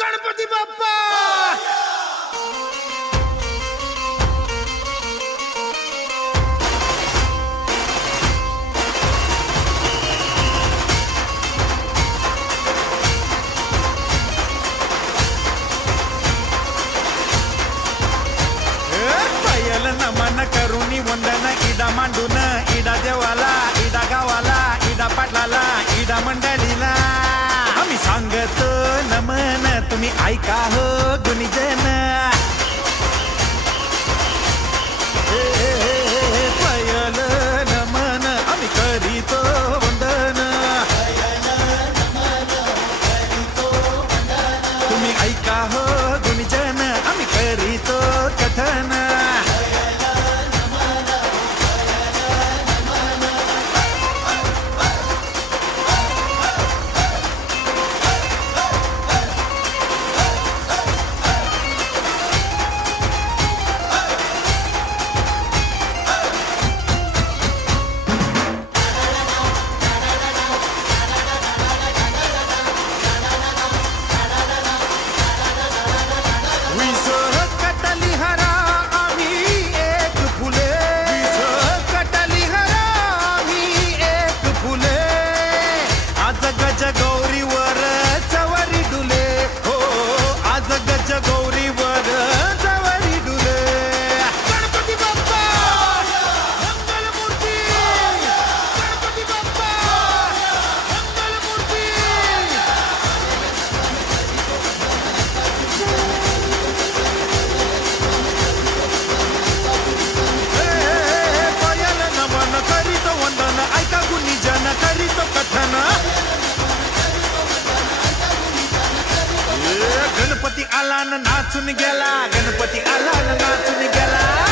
गणपती बाप्पा नमन करुणी वंदन इडा मांडून इडा देवाला इडा गावाला इडा पाटलाला इडा मंडळीला आम्ही सांगतो नमन तुम्ही ऐका हो गुणीजन पयल नमन आम्ही करीतो वंदन तुम्ही ऐका हो गुणीजन आम्ही करीतो कथन गौरीवर चवरी डुले हो आज गज गौरीवर चवरी डुले गणपती बाप्पा मंगलमूर्ती गणपती बाप्पा मंगलमूर्ती पयल नमन करीतो वंदन ऐका गुणीजन करीतो कथन गणपती आला न नाचून गेला गणपती आला न नाचून गेला